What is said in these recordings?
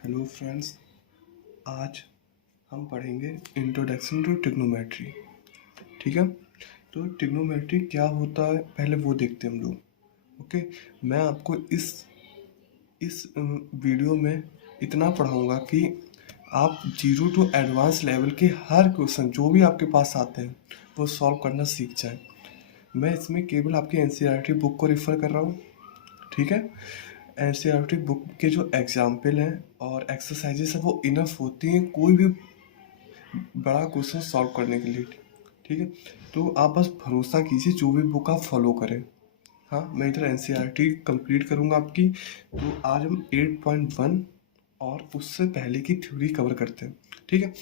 Hello friends, आज हम पढ़ेंगे इंट्रोडक्शन टू ट्रिग्नोमेट्री। ठीक है, तो ट्रिग्नोमेट्री क्या होता है पहले वो देखते हैं हम लोग। ओके, मैं आपको इस वीडियो में इतना पढ़ाऊंगा कि आप जीरो टू एडवांस लेवल के हर क्वेश्चन जो भी आपके पास आते हैं वो सॉल्व करना सीख जाए। मैं इसमें केवल आपकी एनसीईआरटी बुक को रेफ़र कर रहा हूँ। ठीक है, एनसीईआरटी बुक के जो एग्जाम्पल हैं और एक्सरसाइजेस हैं वो इनफ होती हैं कोई भी बड़ा क्वेश्चन सॉल्व करने के लिए। ठीक है, तो आप बस भरोसा कीजिए, जो भी बुक आप फॉलो करें। हाँ, मैं इधर एनसीईआरटी कंप्लीट करूँगा आपकी। तो आज हम 8.1 और उससे पहले की थ्योरी कवर करते हैं। ठीक है,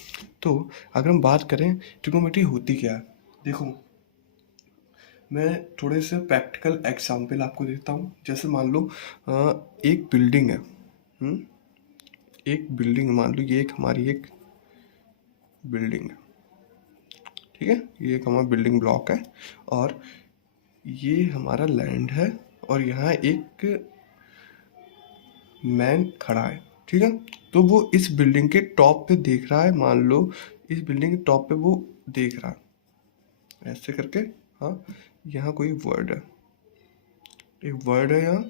तो अगर हम बात करें ट्रिग्नोमेट्री होती क्या है, देखो मैं थोड़े से प्रैक्टिकल एग्जाम्पल आपको देता हूँ। जैसे मान लो एक बिल्डिंग है। एक बिल्डिंग मान लो, ये एक हमारी एक बिल्डिंग है। ठीक है, ये एक हमारा बिल्डिंग ब्लॉक है और ये हमारा लैंड है और यहाँ एक मैन खड़ा है। ठीक है, तो वो इस बिल्डिंग के टॉप पे देख रहा है। मान लो इस बिल्डिंग के टॉप पे वो देख रहा है ऐसे करके। हाँ, यहाँ कोई वर्ड है, एक वर्ड है यहाँ,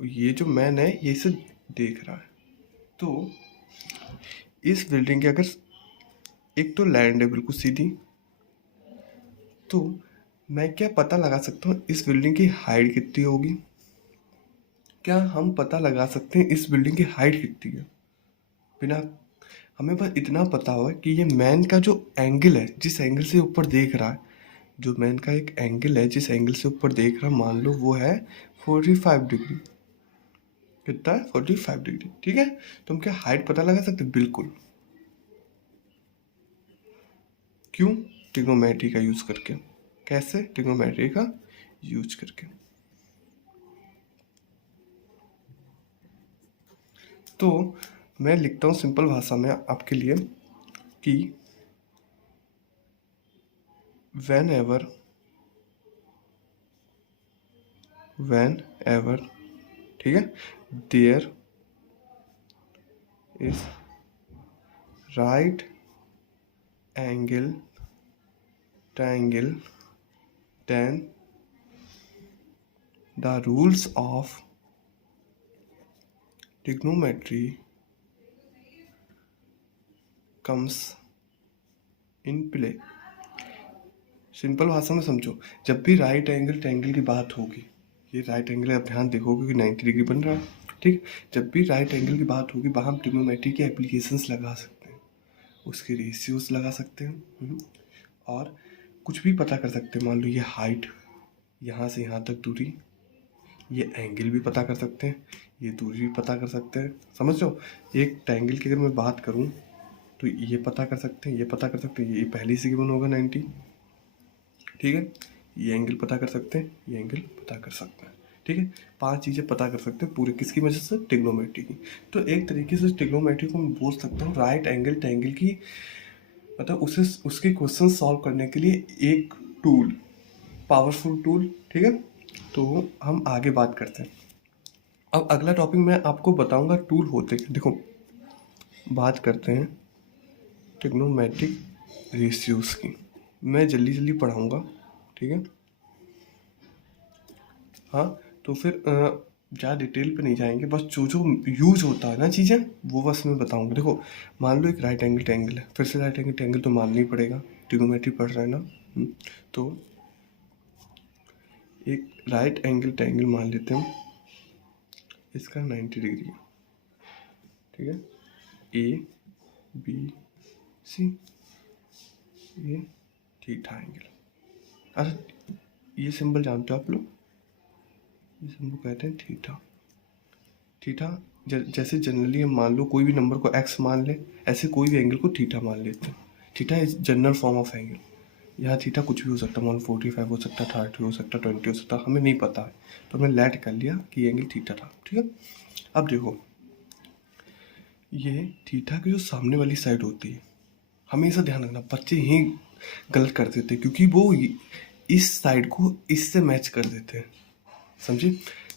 ये जो मैन है ये इसे देख रहा है। तो इस बिल्डिंग के अगर एक तो लैंड है बिल्कुल सीधी, तो मैं क्या पता लगा सकता हूँ इस बिल्डिंग की हाइट कितनी होगी? क्या हम पता लगा सकते हैं इस बिल्डिंग की हाइट कितनी है? बिना, हमें बस इतना पता हुआ कि ये मैन का जो एंगल है, जिस एंगल से ऊपर देख रहा है, जो मैन का एक एंगल है जिस एंगल से ऊपर देख रहा है, मान लो वो है 45 डिग्री। कितना है? 45 डिग्री। ठीक है, तो हम क्या हाइट पता लगा सकते? बिल्कुल। क्यों? ट्रिग्नोमेट्री का यूज करके। कैसे? ट्रिग्नोमेट्री का यूज करके। तो मैं लिखता हूँ सिंपल भाषा में आपके लिए कि whenever ठीक है, there is right angle triangle, then the rules of trigonometry comes in play। Simple भाषा में समझो, जब भी राइट एंगल ट्रायंगल की बात होगी, ये राइट एंगल आप ध्यान देखोगे कि 90 डिग्री बन रहा है। ठीक, जब भी राइट एंगल की बात होगी वहाँ हम ट्रिग्नोमेट्री के एप्लीकेशंस लगा सकते हैं, उसके रेशियोज लगा सकते हैं और कुछ भी पता कर सकते हैं। मान लो ये हाइट, यहाँ से यहाँ तक दूरी, ये एंगल भी पता कर सकते हैं, ये दूरी भी पता कर सकते हैं। समझ लो, एक ट्रायंगल की अगर मैं बात करूँ तो ये पता कर सकते हैं, ये पता कर सकते हैं, ये पहले से गिवन होगा 90। ठीक है, ये एंगल पता कर सकते हैं, ये एंगल पता कर सकते हैं। ठीक है, 5 चीज़ें पता कर सकते हैं पूरे, किसकी वजह से? ट्रिग्नोमेट्री की। तो एक तरीके से ट्रिग्नोमेट्री को मैं बोल सकता हूँ राइट एंगल ट्रायंगल की, मतलब उसे उसके क्वेश्चन सॉल्व करने के लिए एक टूल, पावरफुल टूल। ठीक है, तो हम आगे बात करते हैं। अब अगला टॉपिक मैं आपको बताऊंगा टूल होते हैं। देखो, बात करते हैं ट्रिग्नोमेट्रिक रेशियोज की। मैं जल्दी जल्दी पढ़ाऊंगा। ठीक है, हाँ, तो फिर ज़्यादा डिटेल पे नहीं जाएंगे, बस जो जो यूज होता है ना चीज़ें वो बस मैं बताऊंगा। देखो, मान लो एक राइट एंगल ट्रायंगल है, फिर से राइट एंगल ट्रायंगल तो मानना ही पड़ेगा, ट्रिग्नोमेट्री पढ़ रहे हैं ना। तो एक राइट एंगल ट्रायंगल मान लेते हैं, इसका 90 डिग्री है। ठीक है, ए बी सी, ये थीटा एंगल। अच्छा, ये सिंबल जानते हो आप लोग? ये सिंबल कहते हैं थीटा। थीटा जैसे जनरली हम मान लो कोई भी नंबर को एक्स मान ले, ऐसे कोई भी एंगल को थीटा मान लेते हैं। Theta is general form of angle. यहाँ थीटा कुछ भी हो सकता है, मान लो 45 हो सकता है, 30 हो सकता है, 20 हो सकता है, हमें नहीं पता है, तो हमने लेट कर लिया कि एंगल थीटा था। ठीक है, अब देखो, ये थीटा की जो सामने वाली साइड होती है, हमेशा ध्यान रखना, बच्चे यही गलत कर देते हैं क्योंकि वो इस साइड को इससे मैच कर देते हैं। समझे?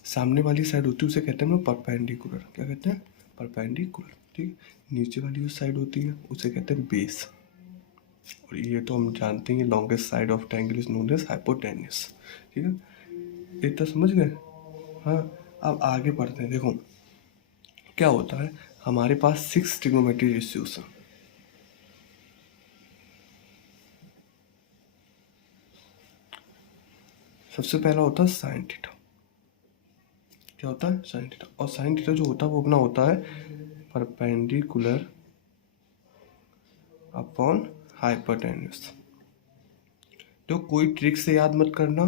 सामने वाली साइड होती है उसे कहते हैं हम परपेंडिकुलर। क्या कहते हैं? परपेंडिकुलर, ठीक। नीचे वाली जो साइड होती है उसे कहते हैं बेस, और ये तो हम जानते हैं longest side of triangle is known as hypotenuse, ठीक है। इतना समझ गए। हाँ, अब आगे बढ़ते हैं। देखो क्या होता है, हमारे पास 6 ट्रिग्नोमेट्री रेशियोज हैं। सबसे पहला होता है साइन थीटा। क्या होता है? Sine theta. और साइन थीटा जो होता है वो अपना होता है परपेंडिकुलर अपॉन हाइपोटेन्यूस। तो कोई ट्रिक से याद मत करना,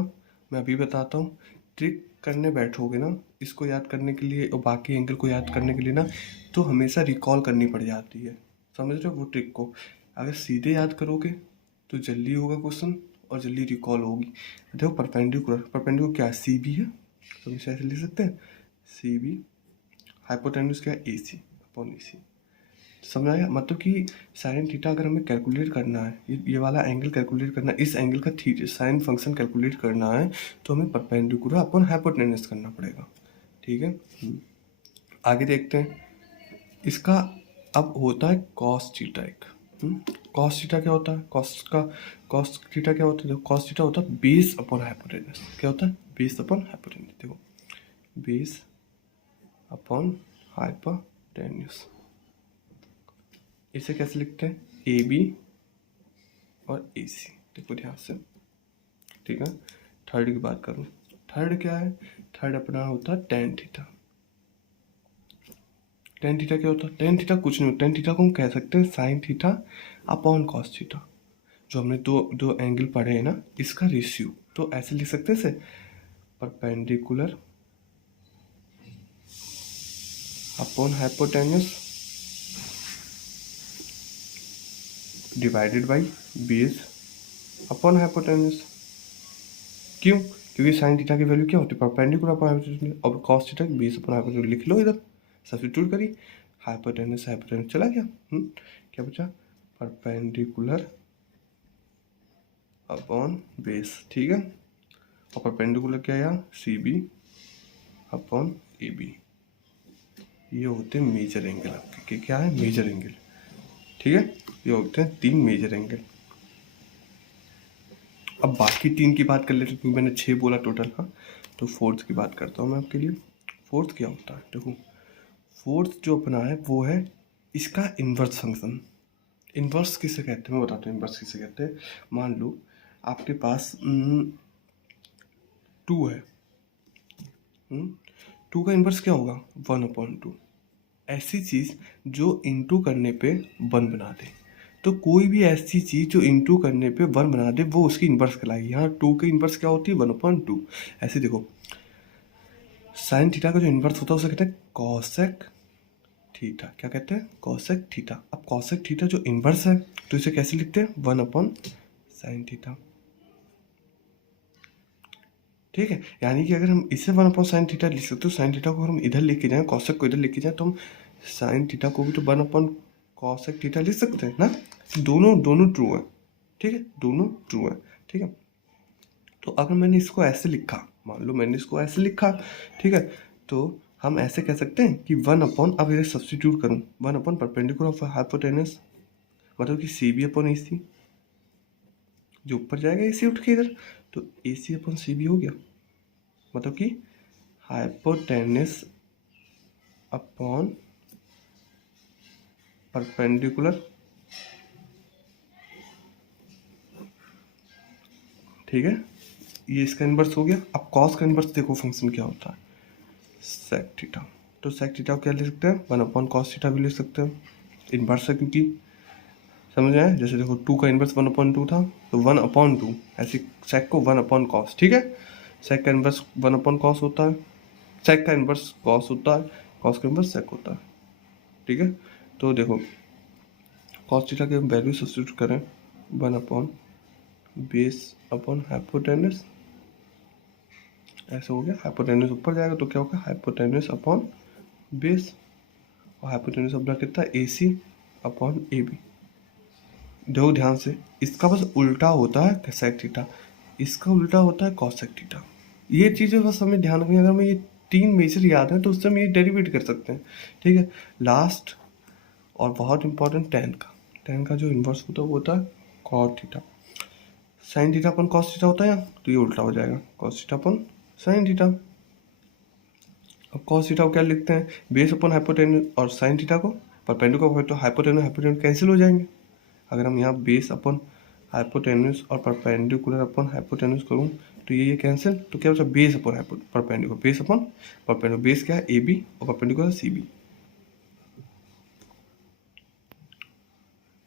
मैं अभी बताता हूँ। ट्रिक करने बैठोगे ना, इसको याद करने के लिए और बाकी एंगल को याद करने के लिए ना, तो हमेशा रिकॉल करनी पड़ जाती है। समझ रहे हो वो ट्रिक को? अगर सीधे याद करोगे तो जल्दी होगा क्वेश्चन और जल्दी रिकॉल होगी। देखो परपेंडिकुलर क्या है? सी बी है, तो हम इसे ऐसे लिख सकते हैं सी बी। हाइपोटेन्यूस क्या है? ए सी अपॉन ए सी। समझ आया? मतलब कि साइन थीटा अगर हमें कैलकुलेट करना है, ये वाला एंगल कैलकुलेट करना है, इस एंगल का थीटा साइन फंक्शन कैलकुलेट करना है, तो हमें परपेंडिकुलर अपॉन हाइपोटेन्यूस करना पड़ेगा, ठीक है। आगे देखते हैं इसका। अब होता है कॉस थीटा एक। कॉस थीटा क्या होता है? कॉस थीटा क्या होता है? कॉस थीटा होता है बेस अपॉन हाइपोटेन्यूस। क्या होता है? Base upon hypotenuse. देखो बेस अपॉन हाइपोटेन्यूस, इसे कैसे लिखते हैं? ए बी और ए सी। देखो ध्यान से, ठीक है। थर्ड की बात करूँ, थर्ड क्या है? थर्ड अपना होता है टेन थीटा। टेन थीटा क्या होता है? टेन थीटा कुछ नहीं, टेन थीटा को हम कह सकते हैं sine theta upon cos theta. जो हमने दो दो एंगल पढ़े हैं ना, इसका रेशियो, तो ऐसे लिख सकते हैं इसे perpendicular upon hypotenuse divided by base upon hypotenuse. क्यों? क्योंकि साइन थीटा की वैल्यू क्या होती है? Perpendicular upon hypotenuse. और कॉस थीटा की बेस अपॉन हाइपोटेन्यूस लिख लो, इधर सब्स्टिट्यूट करी, हाइपोटेन्यूस हाइपोटेन्यूस चला गया। क्या बचा? परपेंडिकुलर अपॉन बेस, ठीक है। और परपेंडिकुलर क्या है? C B upon A B. ये होते हैं मेजर एंगल आपके। क्या है? मेजर एंगल, ठीक है। ये होते हैं 3 मेजर एंगल। अब बाकी 3 की बात कर लेते हैं, क्योंकि मैंने 6 बोला टोटल। हाँ, तो फोर्थ की बात करता हूँ मैं आपके लिए। फोर्थ क्या होता है? देखो फोर्थ जो अपना है वो है इसका इन्वर्स फंक्शन। इन्वर्स किसे कहते हैं मैं बताता हूँ। इन्वर्स किसे कहते हैं? मान लो आपके पास 2 है। 2 का इन्वर्स क्या होगा? 1/2। ऐसी चीज़ जो इंटू करने पे 1 बना दे। तो कोई भी ऐसी चीज़ जो इंटू करने पे 1 बना दे वो उसकी इन्वर्स कहलाएगी। यहाँ 2 की इन्वर्स क्या होती है? 1/2। ऐसे देखो साइन थीटा का जो इन्वर्स होता है उसे कहते हैं कॉसेक थीटा। क्या कहते हैं? Cosec theta. अब कॉसेक थीटा जो इन्वर्स है तो इसे कैसे लिखते हैं? 1/sin थीटा, ठीक है। यानी कि अगर हम इसे 1/sin थीटा लिख सकते हो, साइन थीटा को हम इधर लेके जाएं, कॉसेक को इधर लेके जाएं, तो हम साइन थीटा को भी तो 1/cosec थीटा लिख सकते हैं ना। दोनों ट्रू है, ठीक है। दोनों ट्रू है, ठीक है। तो अगर मैंने इसको ऐसे लिखा, मान लो मैंने इसको ऐसे लिखा, ठीक है, तो हम ऐसे कह सकते हैं कि 1/, अब इधर सब्सटीट्यूट करूँ, 1/ परपेंडिकुलर ऑफ हाइपोटेनस, मतलब कि सी बी अपॉन ए सी, जो ऊपर जाएगा ए सी उठ के इधर, तो ए सी अपॉन सी बी हो गया। मतलब कि हाइपोटेनस अपॉन परपेंडिकुलर, ठीक है। ये इसका इन्वर्स हो गया। अब कॉस का इन्वर्स देखो फंक्शन क्या होता है? Sec theta. तो सेक थीटा क्या लिख सकते हैं? 1/cos थीटा भी लिख सकते हैं, इन्वर्स है क्योंकि। समझ आए? जैसे देखो 2 का इन्वर्स 1/2 था, तो 1/2 ऐसे सेक को 1/cos, ठीक है। सेक का इन्वर्स 1/cos होता है, सेक का इन्वर्स कॉस होता है, कॉस का इन्वर्स सेक होता है, ठीक है। तो देखो कॉस थीटा के वैल्यू सब्स्टिट्यूट करें, 1/बेस अपॉन हाइपोटेनस, ऐसा हो गया। हाइपोटेनस ऊपर जाएगा तो क्या होगा? हाइपोटेनस अपॉन बेस, और हाइपोटेनस अपना कितना? ए सी अपॉन ए बी। देखो ध्यान से, इसका बस उल्टा होता है सेक थीटा, इसका उल्टा होता है कॉसेक थीटा। ये चीज़ें बस हमें ध्यान रखनी है। अगर मैं ये 3 मेजर याद है तो उससे हम ये डेरिवेट कर सकते हैं, ठीक है। लास्ट और बहुत इंपॉर्टेंट tan का जो इन्वर्स होता है वो होता है cot थीटा। साइन थीटा अपन कॉस थीटा होता है यहाँ, तो ये उल्टा हो जाएगा कॉस थीटा अपन साइन थीटा। अब कॉस थीटा को क्या लिखते हैं, बेस अपन हाइपोटेन्यूज, और साइन थीटा को परपेंडिकुलर तो हाइपोटेन्यूज कैंसिल हो जाएंगे। अगर हम यहाँ बेस अपन हाइपोटेन्यूज और परपेंडिकुलर अपन हाइपोटेन्यूज करूँ तो ये कैंसिल, तो क्या होता है बेस अपन परपेंडिकुलर, बेस अपन परपेंडिकुलर, बेस क्या है AB और परपेंडिकुलर CB,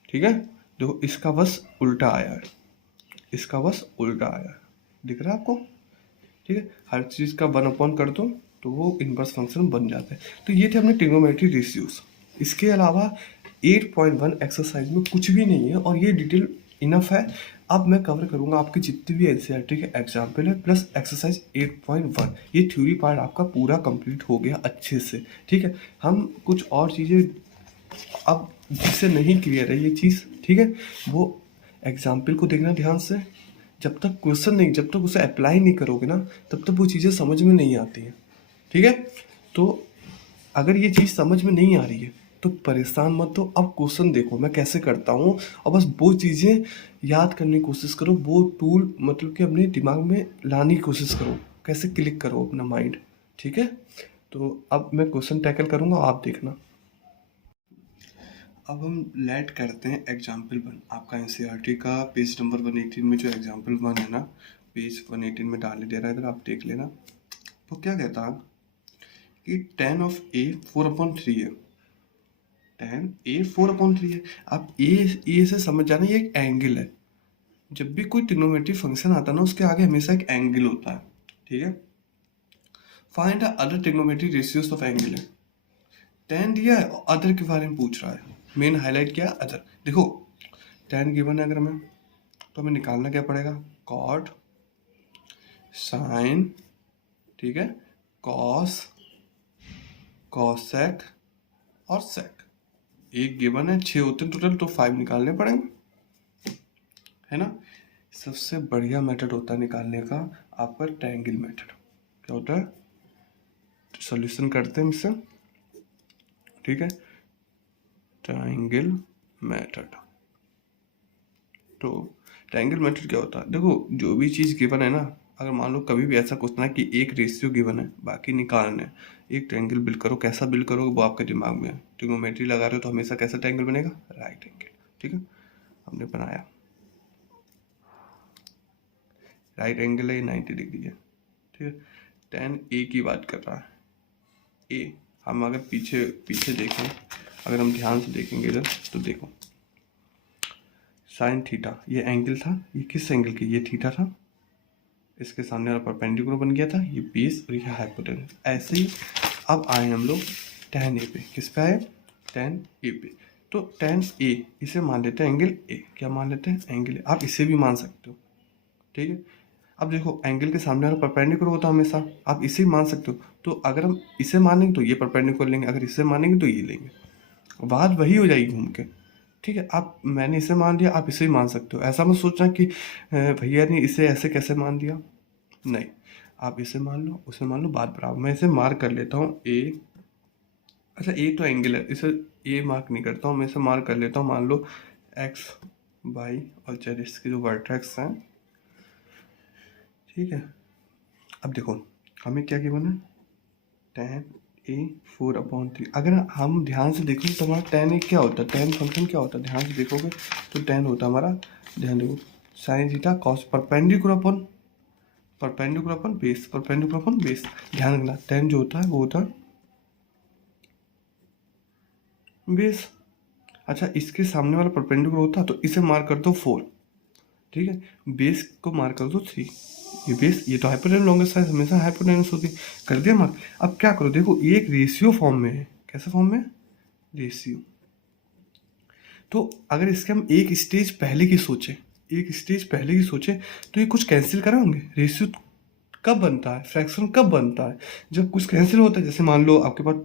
ठीक है। देखो इसका बस उल्टा आया है, इसका बस उल्टा आया है, दिख रहा है आपको, ठीक है। हर चीज़ का 1 कर दो तो वो इनवर्स फंक्शन बन जाता है। तो ये थे अपने ट्रिग्नोमेट्री रेशियोज। इसके अलावा 8.1 एक्सरसाइज में कुछ भी नहीं है और ये डिटेल इनफ है। अब मैं कवर करूंगा आपके जितने भी एनसीईआरटी के एग्जाम्पल है प्लस एक्सरसाइज 8.1। ये थ्योरी पार्ट आपका पूरा कंप्लीट हो गया अच्छे से, ठीक है। हम कुछ और चीज़ें अब जिससे नहीं क्लियर है ये चीज़, ठीक है, वो एग्जाम्पल को देखना ध्यान से। जब तक क्वेश्चन नहीं, जब तक उसे अप्लाई नहीं करोगे ना तब तक वो चीज़ें समझ में नहीं आती हैं, ठीक है। तो अगर ये चीज़ समझ में नहीं आ रही है तो परेशान मत हो, अब क्वेश्चन देखो मैं कैसे करता हूँ और बस वो चीज़ें याद करने की कोशिश करो, वो टूल मतलब कि अपने दिमाग में लाने की कोशिश करो, कैसे क्लिक करो अपना माइंड, ठीक है। तो अब मैं क्वेश्चन टैकल करूँगा, आप देखना। अब हम लेट करते हैं एग्जाम्पल 1। आपका एनसीईआरटी का पेज नंबर 118 में जो एग्जाम्पल 1 है ना, पेज 118 में डाल दे रहा है, इधर आप देख लेना। तो क्या कहता है कि tan ऑफ a 4/3 है, tan a 4/3 है। आप ए से समझ जाना ये एक एंगल है। जब भी कोई ट्रिग्नोमेट्री फंक्शन आता है ना उसके आगे हमेशा एक एंगल होता है, ठीक है। Find the other trigonometry ratios of angle है, tan दिया है और अदर के बारे में पूछ रहा है। मेन हाईलाइट क्या है, अदर। देखो tan गिवन है अगर हमें तो हमें निकालना क्या पड़ेगा, कॉट साइन, ठीक है, कॉस कॉसेक और सेक। एक गिवन है, 6 होते हैं टोटल, तो 5 निकालने पड़ेंगे, है ना। सबसे बढ़िया मेथड होता है निकालने का आपका ट्रायंगल मेथड। क्या होता है, सॉल्यूशन करते हैं इससे, ठीक है, ट्रायंगल मेथड। तो ट्रायंगल मेथड क्या होता है, देखो जो भी चीज़ गिवन है ना, अगर मान लो कभी भी ऐसा क्वेश्चन है कि एक रेशियो गिवन है बाकी निकालना है, एक ट्रायंगल बिल्ड करो, कैसा बिल्ड करोगे वो आपके दिमाग में है। ट्रिग्नोमेट्री लगा रहे हो तो हमेशा कैसा ट्रायंगल बनेगा, राइट एंगल, ठीक है। हमने बनाया राइट एंगल है, 90 डिग्री है, ठीक है। tan a की बात कर रहा है, a हम अगर पीछे पीछे देखें, अगर हम ध्यान से देखेंगे इधर तो देखो साइन थीटा ये एंगल था, ये किस एंगल की, ये थीटा था, इसके सामने वाला परपेंडिकुलर बन गया था, ये बेस और ये हाइपोटेन्यूज। ऐसे ही अब आए हम लोग tan a पे, किस पे आए, tan a पे। तो tan a इसे मान लेते हैं एंगल a, क्या मान लेते हैं, एंगल a। आप इसे भी मान सकते हो, ठीक है। अब देखो एंगल के सामने वाला परपेंडिकुलर होता है हमेशा, आप इसे मान सकते हो। तो अगर हम इसे मानेंगे तो ये परपेंडिकुलर लेंगे, अगर इसे मानेंगे तो ये लेंगे, बात वही हो जाएगी घूम के, ठीक है। आप मैंने इसे मान लिया, आप इसे ही मान सकते हो। ऐसा मत सोचना कि भैया ने इसे ऐसे कैसे मान दिया, नहीं, आप इसे मान लो उसे मान लो, बात बराबर। मैं इसे मार्क कर लेता हूँ ए, अच्छा ए तो एंगल है, इसे ए मार्क नहीं करता हूँ, मैं इसे मार्क कर लेता हूँ, मान लो एक्स वाई और जेड इसके जो वर्टेक्स हैं, ठीक है। अब देखो हमें क्या गिवन है, tan a 4/3। अगर हम ध्यान से देखोगे तो हमारा tan a क्या होता है, tan फंक्शन क्या होता है, ध्यान से देखोगे तो tan होता है हमारा, ध्यान देखो sine theta cos perpendicular upon base, perpendicular upon base. ध्यान रखना tan जो होता है वो होता है बेस। अच्छा इसके सामने वाला परपेंडिकुलर होता है तो इसे मार्क कर दो 4, ठीक है, बेस को मार्क कर दो 3। ये बेस, ये तो हाइपोटेन्यूस लॉन्गेस्ट साइड हमेशा हाइपोटेन्यूस होती है, कर दिया मार्क। अब क्या करो, देखो ये एक रेशियो फॉर्म में है, कैसे फॉर्म में, रेशियो। तो अगर इसके हम एक स्टेज पहले की सोचे, एक स्टेज पहले की सोचे तो ये कुछ कैंसिल करे होंगे। रेशियो कब बनता है, फ्रैक्शन कब बनता है, जब कुछ कैंसिल होता है। जैसे मान लो आपके पास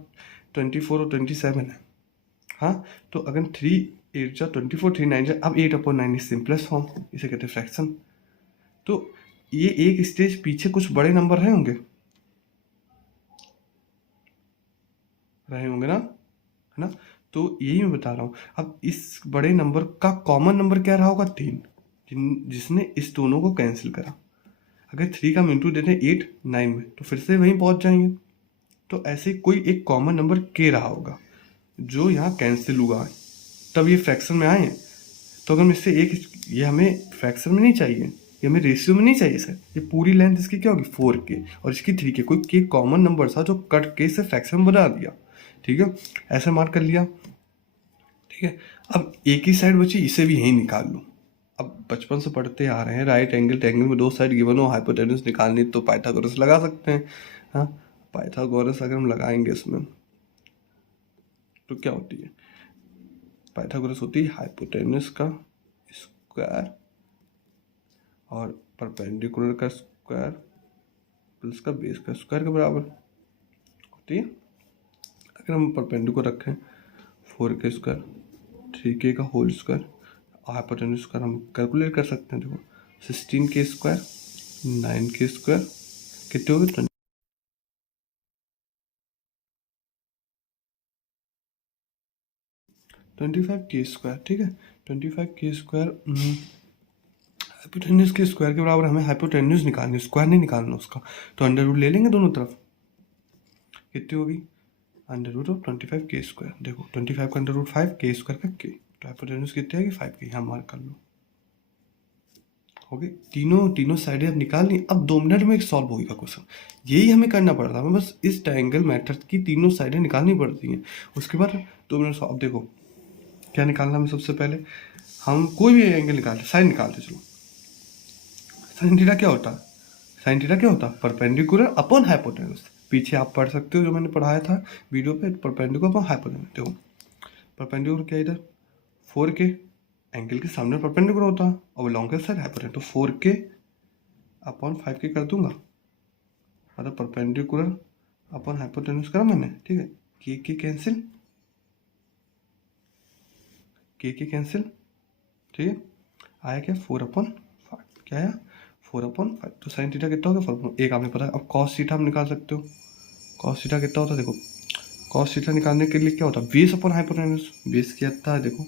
24 और 27 है, हाँ, तो अगर 3 8 जा 24, 3 9 जा, अब 8/9 सिंपलेस्ट फॉर्म, इसे कहते हैं फ्रैक्शन। तो ये एक स्टेज पीछे कुछ बड़े नंबर हैं होंगे, रहे होंगे ना, है ना। तो यही मैं बता रहा हूँ। अब इस बड़े नंबर का कॉमन नंबर क्या रहा होगा, 3, जिसने इस दोनों को कैंसिल करा। अगर 3 का हम इंटू देते हैं 8 9 में, तो फिर से वहीं पहुंच जाएंगे। तो ऐसे कोई एक कॉमन नंबर के रहा होगा जो यहाँ कैंसिल हुआ है, तब ये फ्रैक्शन में आए हैं। तो अगर इससे एक, ये हमें फ्रैक्शन में नहीं चाहिए, ये हमें रेशियो में नहीं चाहिए सर। ये पूरी लेंथ इसकी क्या होगी, 4k, और इसकी 3k। कोई के कॉमन नंबर था जो कट के से फ्रैक्शन में बना दिया, ठीक है, ऐसे मार्क कर लिया, ठीक है। अब एक ही साइड बची, इसे भी यहीं निकाल लो। अब बचपन से पढ़ते आ रहे हैं, राइट एंगल ट्रायंगल में दो साइड गिवन हो, हाइपोटेन्यूज निकालनी तो पाइथागोरस लगा सकते हैं। हाँ, पाइथागोरस अगर हम लगाएंगे इसमें तो क्या होती है, पाइथागोरस होती है हाइपोटेन्यूज का स्क्वायर और परपेंडिकुलर का स्क्वायर प्लस का बेस का स्क्वायर के बराबर होती है। अगर हम परपेंडिकुलर रखें 4k स्क्वायर 3k का होल स्क्वायर, हाइपोटेन्यूज स्क्वायर हम कैलकुलेट कर सकते हैं। देखो 16k स्क्वायर 9k स्क्वायर कितने हो गए, 25k स्क्वायर, ठीक है। 25k स्क्वायर हाइपोटेन्यूज के स्क्वायर के बराबर हमें हाइपोटेन्यूज निकालनी, स्क्वायर नहीं निकालना उसका। तो अंडर रूट ले लेंगे दोनों तरफ, कितनी होगी, under root of 25k square. देखो 25 का अंडर रूट 5, के स्क्वायर का k, तो हाइपोटेन्यूज कितनी आएगी 5k, यहाँ मार्क कर लो। हो गई तीनों साइडें अब निकालनी। अब 2 मिनट में एक सॉल्व होगा क्वेश्चन, यही हमें करना पड़ रहा है। हमें बस इस ट्रायंगल मेथड की तीनों साइडें निकालनी पड़ती हैं, उसके बाद 2 मिनट सॉल्व। देखो क्या निकालना हमें, सबसे पहले हम कोई भी एंगल निकालते, साइन निकालते, चलो साइन थीटा क्या होता है, साइन थीटा क्या होता है, परपेंडिकुलर अपॉन हाइपोटेन्यूज। पीछे आप पढ़ सकते हो जो मैंने पढ़ाया था वीडियो पे, परपेंडिकुलर अपॉन हाइपोटेन्यूज। देखो परपेंडिकुलर क्या, इधर 4k एंगल के सामने परपेंडिकुलर होता है और लॉन्ग के साइड हाइपोटेन्यूज, तो 4k अपॉन 5k कर दूंगा, मतलब परपेंडिकुलर अपॉन हाइपोटेन्यूज करा मैंने, ठीक है। के कैंसिल, के कैंसिल, ठीक है। आया क्या, 4/5, क्या आया 4/5। तो साइन थीटा कितना होगा 4, एक आपने पता है। अब कॉस थीटा हम निकाल सकते हो, कॉस थीटा कितना होता है, देखो कॉस थीटा निकालने के लिए क्या होता है, बेस अपॉन हाइपोटेन्यूज। बेस कितना है, देखो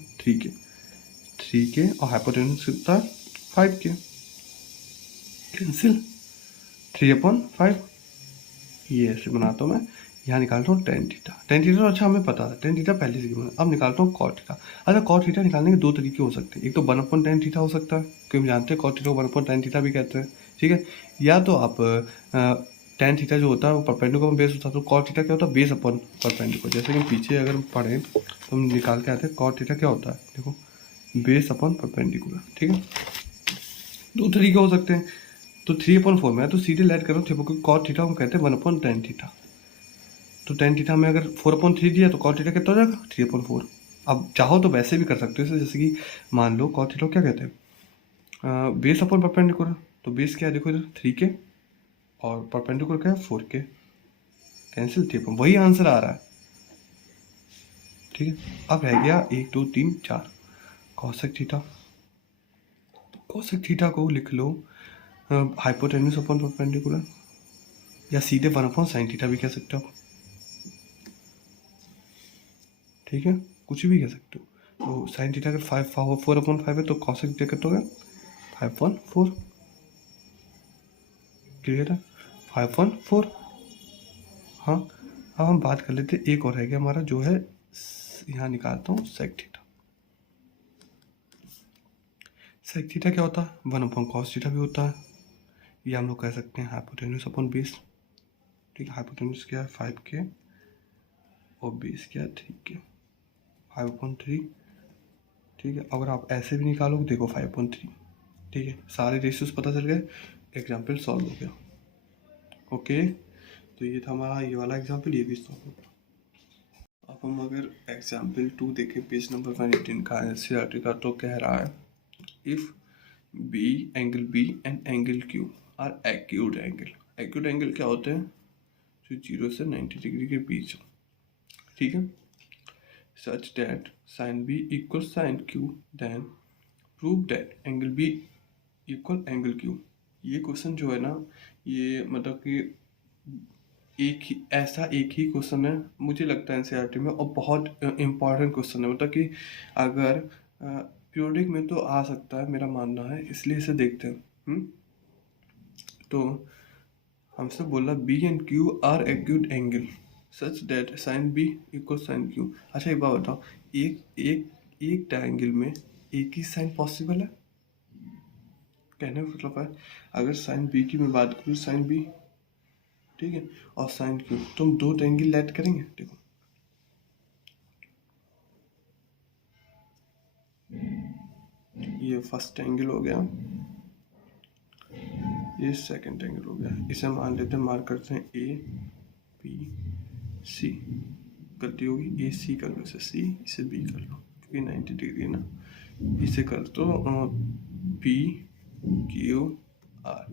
3k और हाइपोटेन्यूज कितना है 5k, कैंसिल 3/5। ये ऐसे बनाता हूँ मैं, यहाँ निकालता हूँ टेन थीटा। टेन थीटा तो अच्छा हमें पता था, टेन थीटा पहले से गिवन। अब निकालता हूँ कॉट थीटा। अच्छा कॉट थीटा निकालने के दो तरीके हो सकते हैं, एक तो 1/tan थीटा हो सकता है, क्योंकि हम जानते हैं कॉट थीटा को 1/tan थीटा भी कहते हैं, ठीक है। या तो आप tan थीटा जो होता है वो परपेंडिकुलर बेस होता है, तो कॉट थीटा क्या होता है, बेस अपॉन परपेंडिकुलर। जैसे कि पीछे अगर हम पढ़ें तो हम निकाल के आते हैं कॉट थीटा क्या होता है, देखो बेस अपॉन परपेंडिकुलर, ठीक है। दो तरीके हो सकते हैं, तो 3/4 में तो सीधे लेट करो, क्योंकि कॉट थीटा हम कहते हैं 1/tan थीटा। तो tan थीटा में अगर 4/3 दिया तो cot थीटा कितना हो जाएगा 3/4। अब चाहो तो वैसे भी कर सकते हो, जैसे कि मान लो cot थीटा क्या कहते हैं, बेस अपॉन परपेंडिकुलर। तो बेस क्या है, देखो इधर 3k और परपेंडिकुलर क्या है 4k, कैंसिल 3/4, वही आंसर आ रहा है, ठीक है। अब रह गया 1 2 3 4 कॉसेक थीटा। कॉसेक थीटा को लिख लो हाइपोटेन्यूज अपॉन परपेंडिकुलर, या सीधे 1/sin थीटा भी कह सकते हो, ठीक है, कुछ भी कह सकते हो। तो साइन थीटा अगर 4/5 है तो कॉसेक थीटा कितना हो गया 5/4, क्लियर है 5/4। हाँ, अब हम बात कर लेते हैं, एक और है गया हमारा जो है, यहाँ निकालता हूँ सेक थीटा। सेक थीटा क्या होता है, 1/cos थीटा भी होता है, या हम लोग कह सकते हैं हाइपोटेन्यूज अपॉन बेस, ठीक है। हाइपोटेन्यूज क्या है 5k और बेस क्या है 3k, 5/3, ठीक है। अगर आप ऐसे भी निकालोगे, देखो 5/3, ठीक है। सारे रेशियोज पता चल गए, एग्जाम्पल सॉल्व हो गया, ओके। तो ये था हमारा ये वाला एग्जाम्पल, ये भी सॉल्व हो गया। अब हम अगर एग्जाम्पल 2 देखें, पेज नंबर 118 का एनसीईआरटी का, तो कह रहा है if angle B and angle Q are acute angle. Acute angle क्या होते हैं, जो 0 से 90 डिग्री के बीच हो, ठीक है। Such that sine B equal sine Q, then prove that angle B equal angle Q. ये क्वेश्चन जो है ना, ये मतलब कि एक ही क्वेश्चन है मुझे लगता है एनसीईआरटी में, और बहुत इम्पोर्टेंट क्वेश्चन है, मतलब कि अगर पीरियोडिक में तो आ सकता है मेरा मानना है, इसलिए इसे देखते हैं। तो हमसे बोला B and Q are acute angle such that sine B equal sine Q. अच्छा एक बात बताओ, एक एक एक ट्रायंगल में एक ही साइन पॉसिबल है? कहने का मतलब है अगर साइन बी की मैं बात करूँ, साइन बी ठीक है, और साइन क्यू, तो हम दो ट्रायंगल ऐड करेंगे। देखो ये फर्स्ट एंगल हो गया, ये सेकंड एंगल हो गया, इसे मान लेते हैं, मार्क करते हैं ए बी सी। गलती होगी, ए सी कर लो, इसे सी, इसे बी कर लो, क्योंकि 90 डिग्री है ना। इसे कर दो पी क्यू आर,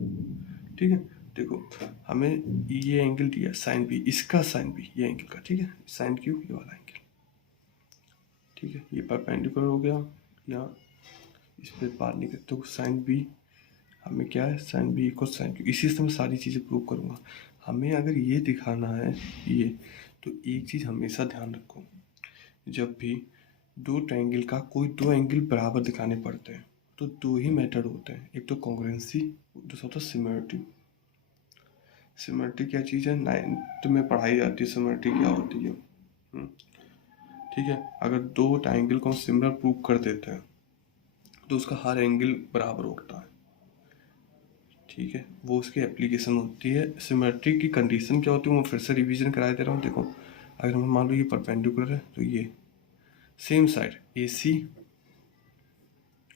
ठीक है। देखो हमें ये एंगल दिया साइन बी, इसका साइन बी ये एंगल का, ठीक है, साइन क्यू ये वाला एंगल, ठीक है। ये परपेंडिकुलर हो गया, या इस पर बात नहीं करते, तो साइन बी हमें क्या है, sine B equal sine Q. इसी से मैं सारी चीज़ें प्रूव करूँगा। हमें अगर ये दिखाना है ये, तो एक चीज़ हमेशा ध्यान रखो, जब भी दो ट्रायंगल का कोई दो एंगल बराबर दिखाने पड़ते हैं तो दो ही मेथड होते हैं, एक तो कॉन्ग्रुएंसी, दूसरा होता है सिमिलरिटी। सिमिलरिटी क्या चीज़ है, 9th में पढ़ाई जाती है सिमिलरिटी क्या होती है, ठीक है। अगर दो ट्रायंगल को हम सिमिलर प्रूव कर देते हैं तो उसका हर एंगल बराबर होता है, ठीक है, वो उसकी एप्लीकेशन होती है। सिमेट्री की कंडीशन क्या होती है, मैं फिर से रिवीजन करा दे रहा हूँ। देखो अगर मैं मान लो ये परपेंडिकुलर है, तो ये same side A C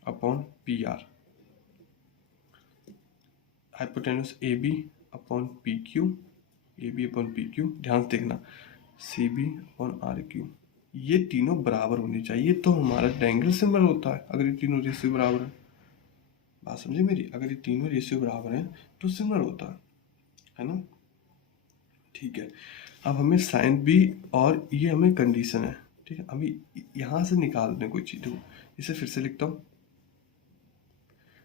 upon P R, hypotenuse A B upon P Q, A B upon P Q, ध्यान से देखना, C B upon R Q, ये तीनों बराबर होने चाहिए तो हमारा ट्रायंगल सिमिलर होता है। अगर ये तीनों रेशियो बराबर है, बात समझे मेरी, अगर ये तीनों रेशियो बराबर है तो सिमिलर होता है ना, ठीक है। अब हमें साइन बी, और ये हमें कंडीशन है, ठीक है, अभी यहाँ से निकालने कोई चीज़। देखो इसे फिर से लिखता हूँ,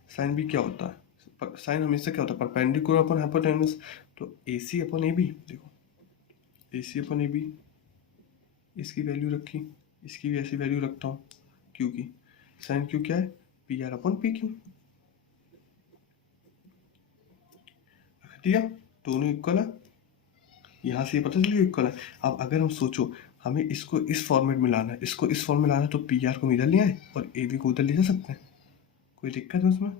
साइन बी क्या होता है, साइन हमेशा क्या होता है, परपेंडिकुलर अपॉन हाइपोटेन्यूस, तो ए सी अपॉन ए बी। देखो A C upon A B, इसकी वैल्यू रखी, इसकी भी ऐसी वैल्यू रखता हूँ, क्यू की, साइन क्यू क्या है, P R upon P Q, ठीक है, दोनों इक्वल है, यहाँ से ये पता चलिए इक्वल है। अब अगर हम सोचो हमें इसको इस फॉर्मेट में लाना है, इसको इस फॉर्म में लाना है, तो पी आर को इधर ले आए और ए बी को उधर ले जा सकते हैं, कोई दिक्कत है उसमें?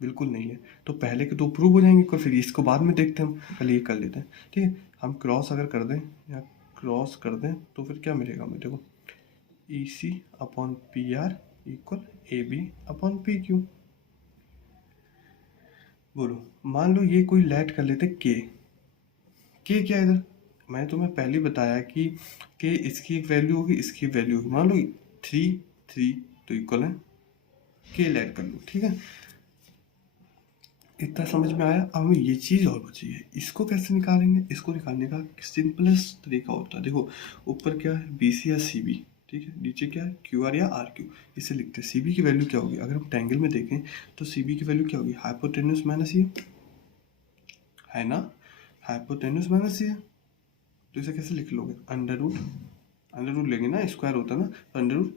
बिल्कुल नहीं है। तो पहले के दो प्रूव हो जाएंगे, और फिर इसको बाद में देखते हैं, हम पहले ये कर लेते हैं, ठीक है। हम क्रॉस अगर कर दें या क्रॉस कर दें तो फिर क्या मिलेगा हमें, देखो E C upon P R equal A B upon P Q. बोलो मान लो ये कोई लेट कर लेते के क्या इधर, मैंने तुम्हें पहले बताया कि इसकी एक वैल्यू होगी, इसकी वैल्यू होगी, मान लो 3 तो इक्वल है, के लेट कर लो, ठीक है। इतना समझ में आया। अब हमें ये चीज़ और बची है, इसको कैसे निकालेंगे, इसको निकालने का सिंपलेस्ट तरीका होता है, देखो ऊपर क्या है, बी सी या सी बी, ठीक है, नीचे क्या है, क्यू आर या आर क्यू, इसे लिखते हैं। सी बी की वैल्यू क्या होगी, अगर हम ट्रायंगल में देखें तो सी बी की वैल्यू क्या होगी, हाइपोटेन्यूस माइनस ये है ना, हाइपोटेन्यूस माइनस ये, तो इसे कैसे लिख लोगे, अंडर रूट लेंगे ना, स्क्वायर होता है ना, तो अंडर रूट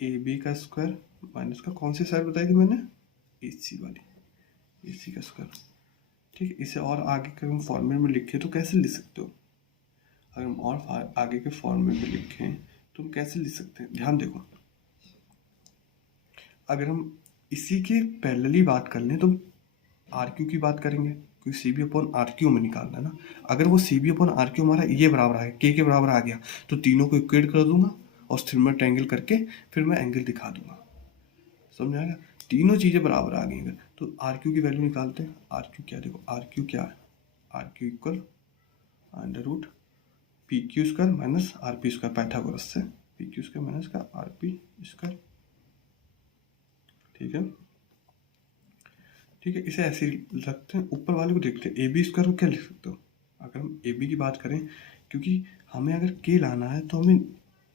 ए बी का स्क्वायर माइनस का कौन सी साइड बताई थी मैंने, ए सी वाली, ए सी का स्क्वायर, ठीक है। इसे और आगे के हम फॉर्मेट में लिखे तो कैसे लिख सकते हो, अगर हम और आगे के फॉर्मेट में लिखें तो हम कैसे लिख सकते हैं, ध्यान देखो, अगर हम इसी के पैरेलली बात कर लें तो आर क्यू की बात करेंगे, क्योंकि C B upon R Q में निकालना है ना। अगर वो C B upon R Q हमारा ये बराबर आ गया, के बराबर आ गया, तो तीनों को इक्वेट कर दूंगा और सिमिलर ट्रायंगल करके फिर मैं एंगल दिखा दूंगा, समझ आएगा। तीनों चीज़ें बराबर आ गई अगर, तो आर क्यू की वैल्यू निकालते हैं। आर क्यू क्या, देखो आर क्यू क्या है, R Q equal under root P Q square minus R P square, Pythagoras से, पी क्यू स्क्वायर माइनस का आर पी स्क्वायर, ठीक है, ठीक है। इसे ऐसे ही रखते हैं, ऊपर वाले को देखते हैं, ए बी स्क्वायर को क्या लिख सकते हो, अगर हम ए बी की बात करें, क्योंकि हमें अगर के लाना है तो हमें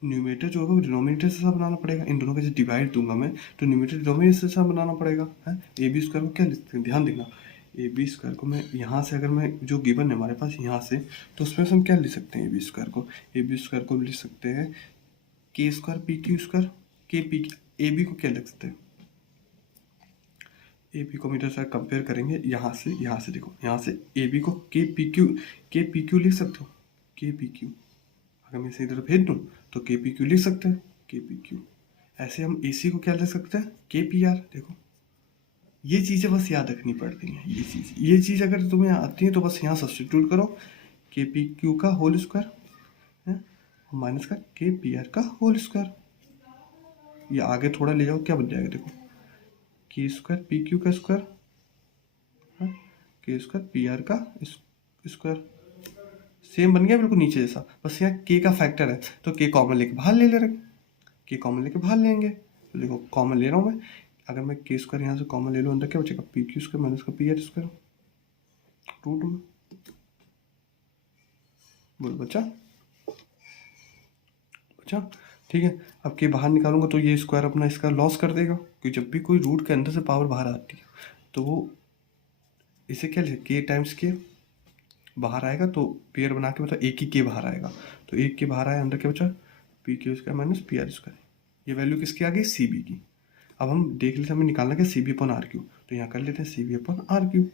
न्यूमेटर जो होगा वो डिनोमिनेटर से साथ बनाना पड़ेगा, इन दोनों का जो डिवाइड दूंगा मैं तो न्यूमेटर डिनोमिनेटर से साथ बनाना पड़ेगा, है। ए बी स्क्वायर को क्या लिखते हैं, ध्यान देना, ए बी स्क्वायर को मैं यहाँ से, अगर मैं जो गिवन है हमारे पास यहाँ से, तो उसमें से हम क्या लिख सकते हैं, ए बी स्क्वायर को, ए बी स्क्वायर को लिख सकते हैं के स्क्वायर पी क्यू स्क्वायर, के पी, ए बी को क्या लिख सकते हैं, ए बी को हम इधर से कंपेयर करेंगे, यहाँ से देखो, यहाँ से ए बी को के पी क्यू लिख सकते हो, के पी क्यू, अगर मैं इसे इधर भेज दूँ तो के पी क्यू लिख सकते हैं, के पी क्यू। ऐसे हम ए सी को क्या लिख सकते हैं, के पी आर। देखो ये चीज़ें बस याद रखनी पड़ती हैं, ये चीज़ अगर तुम्हें आती है तो बस यहाँ सब्स्टिट्यूट करो, के पी क्यू का होल स्क्वायर है माइनस का के पी आर का होल स्क्वायर। ये आगे थोड़ा ले जाओ, क्या बन जाएगा, देखो के स्क्वायर पी क्यू का स्क्वायर, के स्क्वायर पी आर का स्क्वायर, सेम बन गया बिल्कुल नीचे जैसा, बस यहाँ के का फैक्टर है तो के कॉमन लेके बाहर ले रहे, के कॉमन लेके बाहर लेंगे, तो देखो कॉमन ले रहा हूँ मैं, अगर मैं के स्क्वायर यहाँ से कॉमन ले लूँ अंदर क्या बचेगा, पी क्यू स्क्वायर माइनस का पी आर स्क्वायर रूट में, बोल बचा ठीक है। अब के बाहर निकालूंगा तो ये स्क्वायर अपना इसका लॉस कर देगा, क्योंकि जब भी कोई रूट के अंदर से पावर बाहर आती है तो वो इसे क्या लिखे, के टाइम्स के बाहर आएगा तो पेयर बना के मतलब एक ही के बाहर आएगा, तो एक के बाहर आया, अंदर क्या बचा, P Q square minus P R square. ये वैल्यू किसकी आ गई, सी बी की। अब हम देख लेते हैं हमें निकालना क्या, C B upon R Q, तो यहाँ कर लेते हैं C B upon R Q.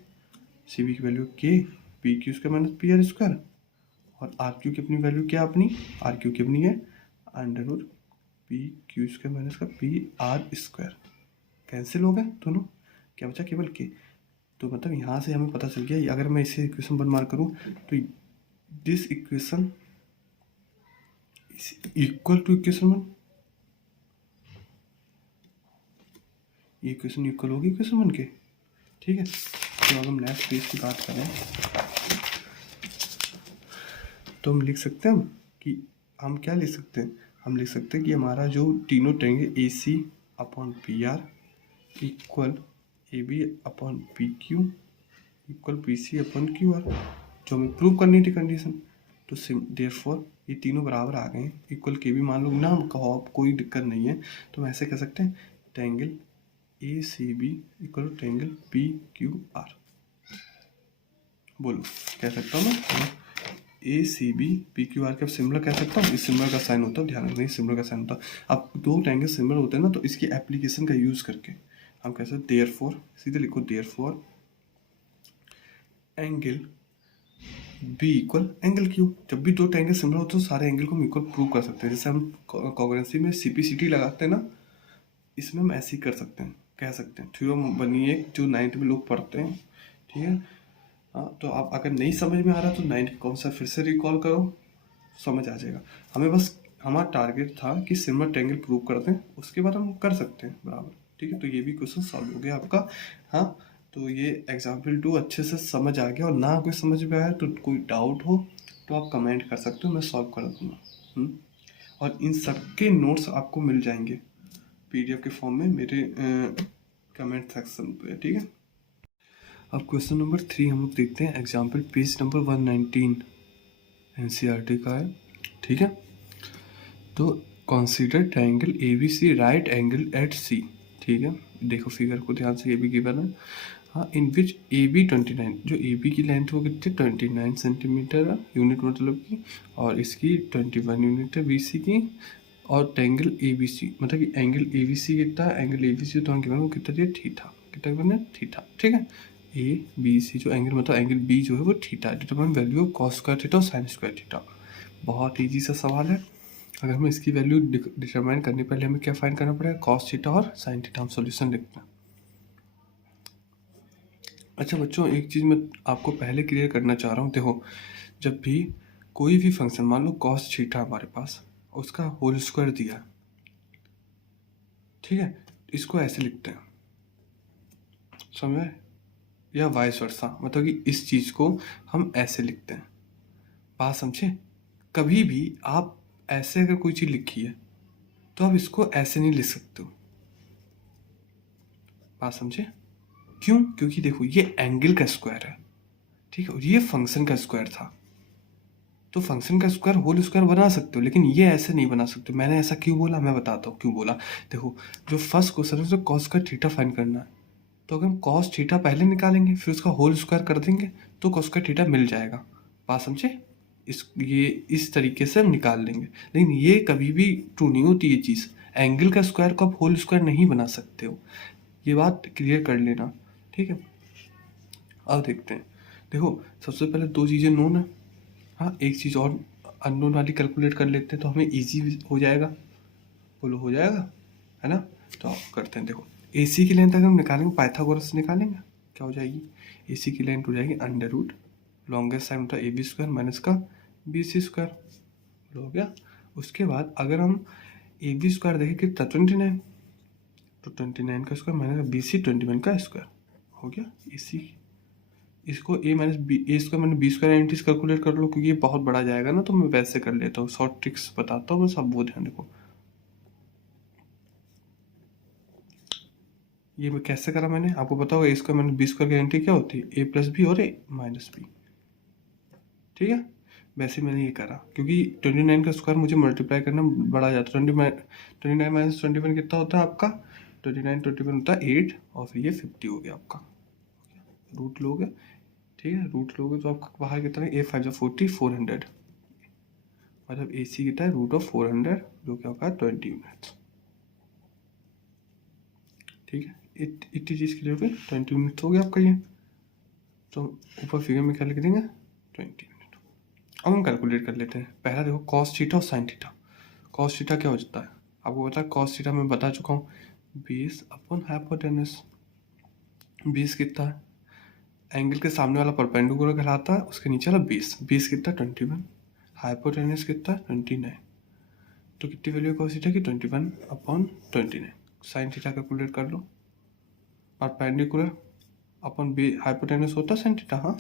C B की वैल्यू के P Q square minus P R square, और आर क्यू की अपनी वैल्यू क्या, अपनी आर क्यू की अपनी है under root P Q square minus का पी आर स्क्वायर। कैंसिल हो गए दोनों, क्या बचा, केवल के। तो मतलब यहाँ से हमें पता चल गया, अगर मैं इसे इक्वेशन 1 मार्क करूँ तो this equation equal to equation 1, ये इक्वेशन इक्वल होगी इक्वेशन 1 के, ठीक है। तो अगर हम नेक्स्ट पेज की बात करें तो हम लिख सकते हैं कि हम क्या लिख सकते हैं, हम लिख सकते हैं कि हमारा जो तीनों triangle A C upon P R equal A B upon P Q equal P C upon Q R, जो हमें प्रूव करनी थी कंडीशन, तो देयरफॉर ये तीनों बराबर आ गए हैं, इक्वल के भी मान लो ना हम कहो, कोई दिक्कत नहीं है, तो हम ऐसे कह सकते हैं triangle A C B equal triangle P Q R. बोलो कह सकता हूँ मैं, A C B P Q R के सिमिलर कह सकता हूँ, इस सिमिलर का साइन होता है, ध्यान रखना सिमिलर का साइन होता है। अब दो ट्रायंगल सिमिलर होते हैं ना, तो इसकी एप्लीकेशन का यूज़ करके हम कह सकते हैं देयरफॉर, सीधे लिखो therefore angle B equal angle Q. जब भी दो ट्रायंगल सिमिलर होते हैं तो सारे एंगल को हम इक्वल प्रूव कर सकते हैं, जैसे हम कॉन्ग्रुएंसी में सीपीसीटी लगाते हैं ना, इसमें हम ऐसे ही कर सकते हैं, कह सकते हैं थ्योरम बनी है जो 9th में लोग पढ़ते हैं, ठीक है। हाँ, तो आप अगर नहीं समझ में आ रहा तो 9th कौन सा फिर से रिकॉल करो, समझ आ जाएगा। हमें बस हमारा टारगेट था कि सिमिलर ट्रायंगल प्रूव करते हैं, उसके बाद हम कर सकते हैं बराबर, ठीक है। तो ये भी क्वेश्चन सॉल्व हो गया आपका। हाँ, तो ये एग्जाम्पल 2 अच्छे से समझ आ गया, और ना कोई समझ में आया तो कोई डाउट हो तो आप कमेंट कर सकते हो, मैं सॉल्व कर दूँगा। और इन सब के नोट्स आपको मिल जाएंगे PDF के फॉर्म में मेरे कमेंट सेक्शन पे, ठीक है। अब क्वेश्चन नंबर 3 हम लोग देखते हैं, एग्जाम्पल पेज नंबर 119 NCERT का है, ठीक है। तो consider triangle ABC right angle at C, ठीक है। देखो फिगर को ध्यान से, ये भी गिवन है। हाँ, इन विच AB 29, जो AB की लेंथ वो कितनी 29 सेंटीमीटर है, यूनिट मतलब की, और इसकी 21 यूनिट है BC की, और ट्रायंगल ABC मतलब कि एंगल ABC कितना है, एंगल ABC तो हम गिवन वो कितना दिया, थीटा, कितना गिवन है, थीटा, ठीक है। ABC जो एंगल मतलब एंगल B जो है वो theta, determine value of cos square theta और साइन स्क्वायर थीटा। बहुत ईजी सा सवाल है। अगर हमें इसकी वैल्यू डिटरमाइन करने पहले हमें क्या फाइंड करना पड़ेगा, कॉस थीटा और साइन थीटा। हम सॉल्यूशन लिखते हैं। अच्छा बच्चों, एक चीज़ मैं आपको पहले क्लियर करना चाह रहा हूँ। देखो, जब भी कोई भी फंक्शन, मान लो कॉस थीटा हमारे पास, उसका होल स्क्वायर दिया, ठीक है, इसको ऐसे लिखते हैं, समझे, या वाइस वर्सा, मतलब कि इस चीज़ को हम ऐसे लिखते हैं। बात समझे, कभी भी आप ऐसे अगर कोई चीज़ लिखी है तो आप इसको ऐसे नहीं लिख सकते हो। बात समझे, क्यों, क्योंकि देखो ये एंगल का स्क्वायर है, ठीक है, और ये फंक्शन का स्क्वायर था, तो फंक्शन का स्क्वायर होल स्क्वायर बना सकते हो, लेकिन ये ऐसे नहीं बना सकते। मैंने ऐसा क्यों बोला, मैं बताता हूँ क्यों बोला। देखो, जो फर्स्ट क्वेश्चन है उसमें कॉस का थीटा फाइंड करना है, तो अगर हम कॉस थीटा पहले निकालेंगे फिर उसका होल स्क्वायर कर देंगे तो कॉस का थीटा मिल जाएगा। बात समझे? इस तरीके से हम निकाल लेंगे, लेकिन ये कभी भी ट्रू नहीं होती ये चीज़। एंगल का स्क्वायर को आप होल स्क्वायर नहीं बना सकते हो, ये बात क्लियर कर लेना, ठीक है। अब देखते हैं। देखो सबसे पहले दो चीज़ें नोन है, हाँ एक चीज़ और अननोन वाली कैलकुलेट कर लेते हैं तो हमें इजी हो जाएगा। बोलो हो जाएगा, है ना? तो आप करते हैं। देखो AC की लेंथ अगर हम निकालेंगे पाइथागोरस से निकालेंगे, क्या हो जाएगी? AC की लेंथ हो जाएगी अंडर रूट लॉन्गेस्ट साइड होता है AB स्क्वायर माइनस का BC स्क्वायर, हो गया। उसके बाद अगर हम AB स्क्वायर देखें कितना 29, तो 29 का स्क्वायर माइनस BC 21 का स्क्वायर, हो गया। AC इसको A minus B A square minus B square एंटीज कैलकुलेट कर लो, क्योंकि ये बहुत बड़ा जाएगा ना, तो मैं वैसे कर लेता हूँ, शॉर्ट ट्रिक्स बताता हूँ, बस आप वो ध्यान रखो। ये मैं कैसे करा मैंने आपको पता होगा। ए स्क्वायर माइनस B स्क्वायर की एंटी क्या होती है? A प्लस बी और A माइनस बी, ठीक है। वैसे मैंने ये करा क्योंकि 29 का स्क्वायर मुझे मल्टीप्लाई करना बड़ा जाता है। 29 माइनस 21 कितना होता है आपका? 29 होता है 8 और फिर ये 50 हो गया आपका। रूट लोगे, ठीक है, रूट लोगे तो आपका बाहर कितना है? A5 40 400, मतलब AC कितना है? रूट ऑफ 400, जो क्या होगा 20 यूनिट्स, ठीक है। इतनी चीज़ के लिए 20 यूनिट्स हो गया आपका ये। तो ऊपर फिगर में क्या लिख देंगे? 20 यूनिट। अब हम कैलकुलेट कर लेते हैं। पहला देखो कॉस थीटा और साइन थीटा। कॉस थीटा क्या हो जाता है आपको पता है? कॉस थीटा मैं बता चुका हूँ, 20 अपॉन हाइपोटेनस। 20 कितना है? एंगल के सामने वाला परपेंडिकुलर कहलाता है, उसके नीचे वाला 20। 20 कितना? 21। हाइपोटेनस कितना? 29। तो कितनी वैल्यू है कॉस थीटा की? 21 अपॉन 29। साइन थीटा कैलकुलेट कर लो। परपेंडिकुलर अपॉन बी हाइपोटेनस होता है साइन थीटा, हाँ।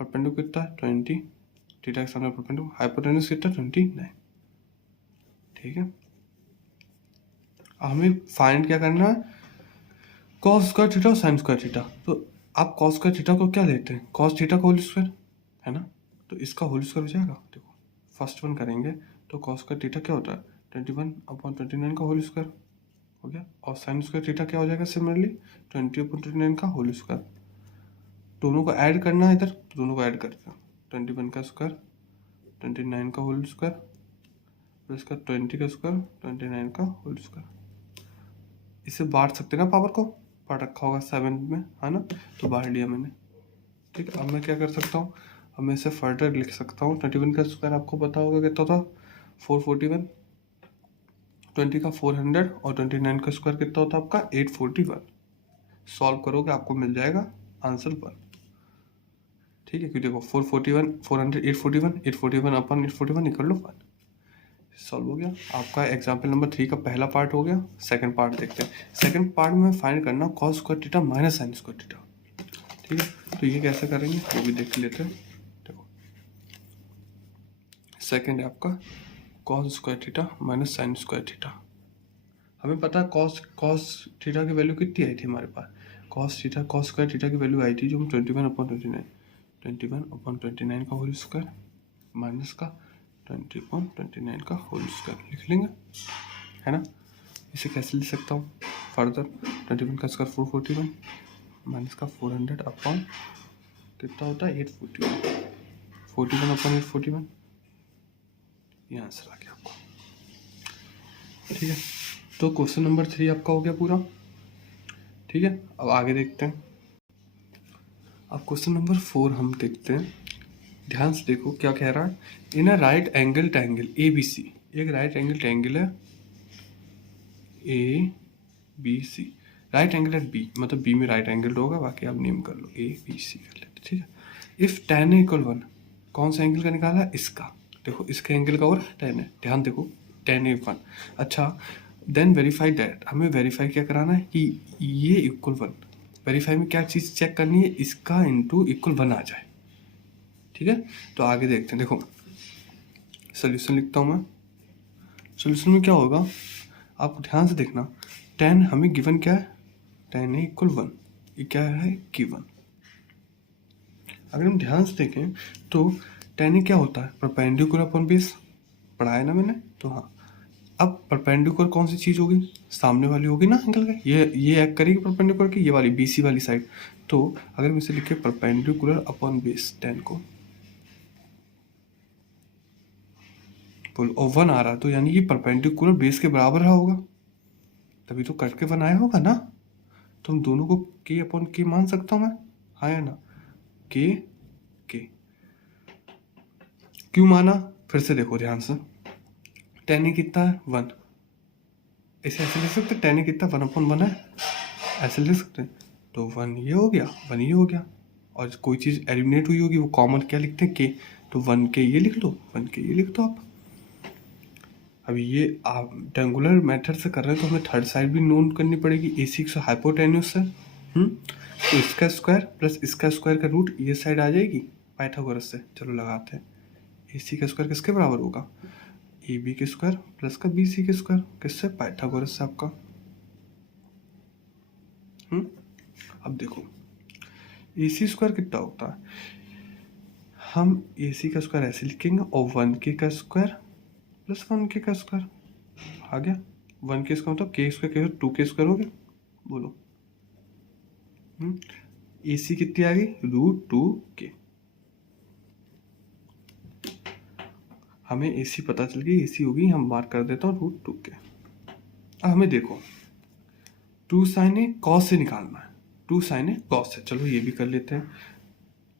परपेंडिकुलर कितना? 20, थीटा के सामने परपेंडिकुलर। हाइपोटेनस कितना? 29, ठीक है। हमें फाइंड क्या करना है? कॉस स्क्वायर थीटा और साइन स्क्वायर थीटा। तो आप कॉस स्क्वायर थीटा को क्या लेते हैं? कॉस थीटा का होल स्क्वायर, है ना? तो इसका होल स्क्वायर हो जाएगा। देखो फर्स्ट वन करेंगे तो कॉस स्क्वायर थीटा क्या होता है? 21 अपॉन 29 का होल स्क्वायर, हो गया। और साइन स्क्वायर थीटा क्या हो जाएगा? सिमिलरली 20 अपॉन 29 का होल स्क्वायर। दोनों को ऐड करना है इधर, तो दोनों को ऐड करते हैं। 21 का स्क्वायर 29 का होल स्क्वायर प्लस का 20 का स्क्वायर 29 का होल स्क्वायर। इसे बांट सकते हैं ना, पावर को पढ़ रखा होगा 7 में, है ना? तो बांट लिया मैंने, ठीक है। अब मैं क्या कर सकता हूँ? अब मैं इसे फर्दर लिख सकता हूँ। 21 का स्क्वायर आपको पता होगा कितना था? 441। 20 का 400 और 29 का स्क्वायर कितना होता है आपका? 841। सॉल्व करोगे आपको मिल जाएगा आंसर 1, ठीक है। क्योंकि देखो 441 400 841 841 अपन 841 निकल लो 1। सॉल्व हो गया आपका एग्जाम्पल नंबर 3 का पहला पार्ट हो गया। सेकंड पार्ट देखते हैं। सेकंड पार्ट में फाइंड करना cos square theta minus sine square theta, ठीक है। तो ये कैसे करेंगे वो भी देख लेते हैं। देखो सेकंड है आपका cos square theta minus sine square theta. हमें पता है कॉस थीटा की वैल्यू कितनी आई थी हमारे पास? कॉस स्क्वायर थीटा की वैल्यू आई थी जो 21/29 का होल स्क्वायर माइनस का 20/29 का होल स्क्वायर लिख लेंगे, है ना? इसे कैसे लिख सकता हूँ फर्दर? 21 का स्क्वायर 441 माइनस का 400 अपॉन कितना होता है? 841। 41/841, ये आंसर आ गया आपको, ठीक है। तो क्वेश्चन नंबर 3 आपका हो गया पूरा, ठीक है। अब आगे देखते हैं। अब क्वेश्चन नंबर 4 हम देखते हैं। ध्यान से देखो क्या कह रहा है। In a right angle triangle ABC, एक राइट एंगल ट्रायंगल है ABC, right angle at B, मतलब B में राइट एंगल होगा, बाकी आप नेम कर लो ABC कर लेते, ठीक है। इफ tan है इक्वल 1, कौन सा एंगल का निकाला है? इसका। देखो इसके एंगल का और tan है, ध्यान देखो tan है 1। अच्छा देन वेरीफाई दैट, हमें वेरीफाई क्या कराना है कि ये इक्वल 1। वेरीफाई में क्या चीज़ चेक करनी है? इसका इंटू इक्वल 1 आ जाए, ठीक है। तो आगे देखते हैं। देखो सोल्यूशन लिखता हूँ मैं। सोल्यूशन में क्या होगा आप ध्यान से देखना। tan हमें गिवन क्या है? tan है इक्वल 1, ये क्या है? गिवन। अगर हम ध्यान से देखें तो tan क्या होता है? परपेंडिकुलर अपॉन बेस, पढ़ा है ना मैंने? तो हाँ अब परपेंडिकुलर कौन सी चीज़ होगी, सामने वाली होगी ना एंगल का, ये एक्ट करेगी परपेंडिकुलर की, ये वाली BC वाली साइड। तो अगर हम इसे लिखे परपेंडिकुलर अपॉन बेस 10 को बोलो और 1 आ रहा है, तो यानी कि परपेंडिकुलर बेस के बराबर रहा होगा, तभी तो कट के 1 आया होगा ना। तो हम दोनों को K अपॉन K मान सकता हूँ मैं, हाँ या ना, K K क्यों माना, फिर से देखो ध्यान से, tan कितना है 1, इसे ऐसे लिख सकते, tan कितना 1 अपॉन 1 है, ऐसे लिख सकते हैं। तो 1 ये हो गया, 1 ये हो गया, और कोई चीज़ एलिमिनेट हुई होगी वो कॉमन क्या लिखते हैं K, तो 1 K ये लिख लो, 1 K ये लिख दो आप। अभी ये आप रेक्टेंगुलर मेथड से कर रहे हैं तो हमें थर्ड साइड भी नोट करनी पड़ेगी, AC हाइपोटेन्यूस है। तो इसका स्क्वायर प्लस इसका स्क्वायर का रूट ये साइड आ जाएगी पाइथागोरस से। चलो लगाते हैं, AC का स्क्वायर किसके बराबर होगा, AB के स्क्वायर प्लस का BC के स्क्वायर, किससे, पाइथागोरस से आपका। अब देखो AC स्क्वायर कितना होता है, हम AC का स्क्वायर ऐसे लिखेंगे और 1K का स्क्वायर प्लस 1K का स्क्वायर आ गया। 1K स्क्वायर मतलब K स्क्वायर 2K स्क्वायर हो गया, बोलो। AC कितनी आ गई, √2K। हमें AC पता चल गई, AC होगी, हम मार्क कर देता हूँ √2K। अब हमें देखो 2 sin A cos से निकालना है, 2 sin A cos से, चलो ये भी कर लेते हैं।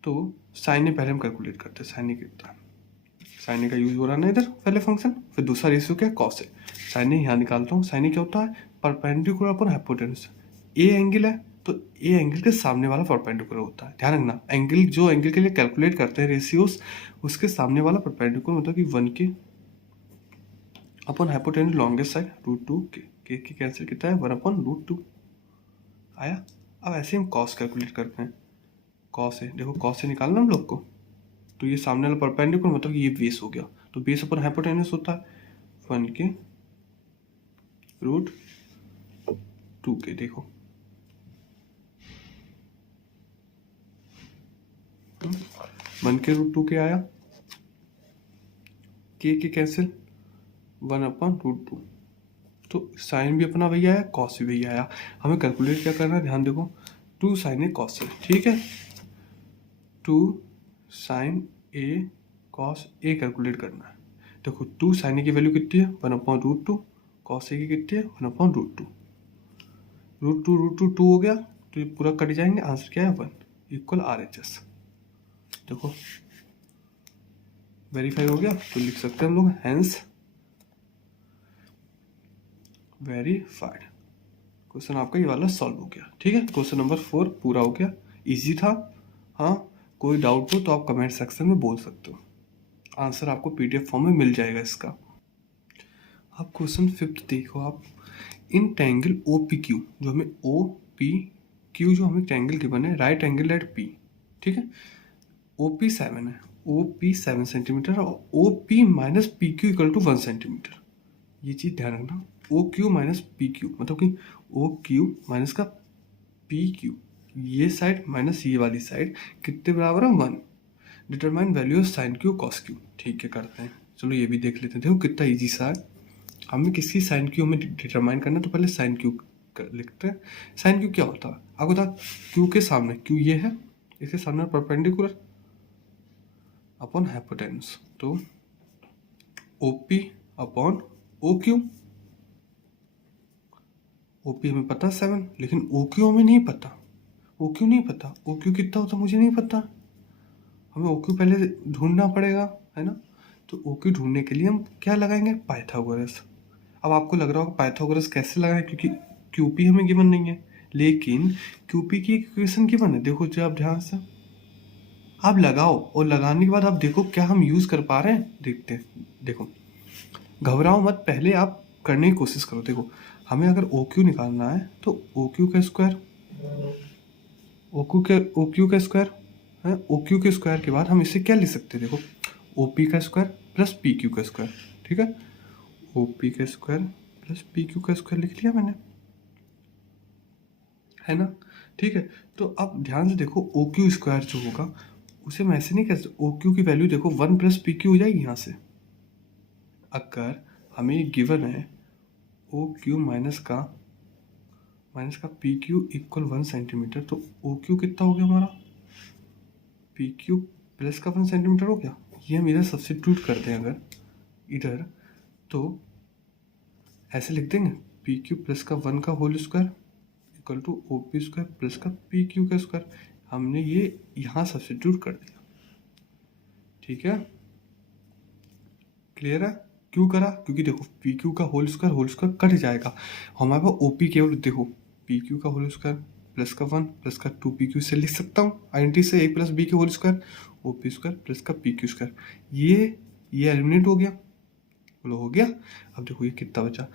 तो sin A पहले हम कैलकुलेट करते हैं, sin A कितना है, sin A का यूज हो रहा है ना इधर पहले फंक्शन, फिर दूसरा रेशियो क्या, cos A। sin A यहाँ निकालता हूँ, sin A क्या होता है, perpendicular upon hypotenuse. A angle है तो A एंगल के सामने वाला परपेंडिकुलर होता है, ध्यान रखना, एंगल जो एंगल के लिए कैलकुलेट करते हैं रेशियोस, उसके सामने वाला परपेंडिकुलर मतलब कि 1K upon hypotenuse longest side √2K। K की कैंसिल कितना है, 1 अपॉन √2 आया। अब ऐसे हम कॉस कैलकुलेट करते हैं, कॉस है, देखो कॉस से निकालना हम लोग को, तो ये सामने वाला परपेंडिकुलर मतलब ये बेस हो गया, तो बेस अपॉन हाइपोटेन्यूस होता है 1K √2K। देखो 1K √2K आया, K कैंसिल 1 अपॉन √2, तो साइन भी अपना वही आया, कॉस भी वही आया। हमें कैलकुलेट क्या करना है, ध्यान देखो, 2 sin A cos A, ठीक है, 2 sin A cos A calculate करना है। देखो 2 sin A की वैल्यू कितनी है, 1 अपॉन √2, cos A की कितनी है, 1 अपॉन √2, √2 2 हो गया, तो ये पूरा कट जाएंगे, आंसर क्या है 1 इक्वल RHS। देखो वेरीफाई हो गया, तो लिख सकते हैं हम लोग हैंस वेरीफाइड। क्वेश्चन आपका ये वाला सॉल्व हो गया, ठीक है। क्वेश्चन नंबर 4 पूरा हो गया, इजी था। हाँ, कोई डाउट हो तो आप कमेंट सेक्शन में बोल सकते हो, आंसर आपको PDF फॉर्म में मिल जाएगा इसका। आप क्वेश्चन 5 देखो, आप इन ट्रायंगल OPQ, जो हमें OPQ जो हमें ट्रायंगल गिवन है, राइट एंगल एट P, ठीक है, OP 7 है, OP 7 सेंटीमीटर और OP minus PQ equal to 1 centimetre. ये चीज़ ध्यान रखना, OQ माइनस PQ मतलब कि OQ माइनस का PQ, ये साइड माइनस ये वाली साइड कितने बराबर है, 1। Determine value of sine Q cos Q, ठीक है करते हैं। चलो ये भी देख लेते हैं, देखो कितना इजी सा है। हमें किसी साइन क्यू हमें डिटरमाइन करना है, तो पहले साइन क्यू लिखते हैं। साइन क्यू क्या होता है, आपको बता, क्यू के सामने, क्यू ये है, इसके सामने परपेंडिकुलर अपॉन हाइपोटेन्यूस, तो OP अपॉन OQ। OP हमें पता 7, लेकिन OQ हमें नहीं पता, OQ नहीं पता, OQ कितना होता मुझे नहीं पता, हमें OQ पहले ढूंढना पड़ेगा, है ना। तो OQ ढूंढने के लिए हम क्या लगाएंगे, पाइथागोरस। अब आपको लग रहा होगा पाइथागोरस कैसे लगाएं, क्योंकि QP हमें गिवन नहीं है, लेकिन QP की इक्वेशन गिवन है। देखो जो आप ध्यान से आप लगाओ, और लगाने के बाद आप देखो क्या हम यूज़ कर पा रहे हैं, देखते हैं। देखो घबराओ मत, पहले आप करने की कोशिश करो। देखो हमें अगर OQ निकालना है तो OQ का स्क्वायर, OQ का स्क्वायर है, OQ के स्क्वायर के बाद हम इसे क्या लिख सकते हैं, देखो OP का स्क्वायर प्लस PQ का स्क्वायर, ठीक है, OP का स्क्वायर प्लस PQ का स्क्वायर लिख लिया मैंने, है ना, ठीक है। तो अब ध्यान से देखो OQ स्क्वायर जो होगा उसे मैं ऐसे नहीं कह सकता, OQ की वैल्यू देखो 1 प्लस PQ हो जाएगी यहाँ से। अगर हमें ये गिवन है ओ क्यू माइनस का पी क्यू इक्वल 1 सेंटीमीटर, तो ओ क्यू कितना हो गया हमारा, पी क्यू प्लस का 1 सेंटीमीटर हो गया। ये हम इधर सब्स्टिट्यूट करते हैं अगर इधर, तो ऐसे लिख देंगे पी क्यू प्लस का 1 का whole square equal to O P square plus का पी क्यू का स्क्वायर। हमने ये यहाँ सब्स्टिट्यूट कर दिया, ठीक है, क्लियर है। क्यों करा, क्योंकि देखो पी क्यू का होल स्क्वायर कट जाएगा, हमारे पास ओ पी केवल देखो पी क्यू का होल स्क्वायर प्लस का 1 प्लस का 2 पी क्यू से लिख सकता हूँ आइडेंटिटी से, ए प्लस बी के whole square O P square plus का पी क्यू स्क्वायर। ये एलिमिनेट हो गया, बोलो हो गया। अब देखो ये कितना बचा,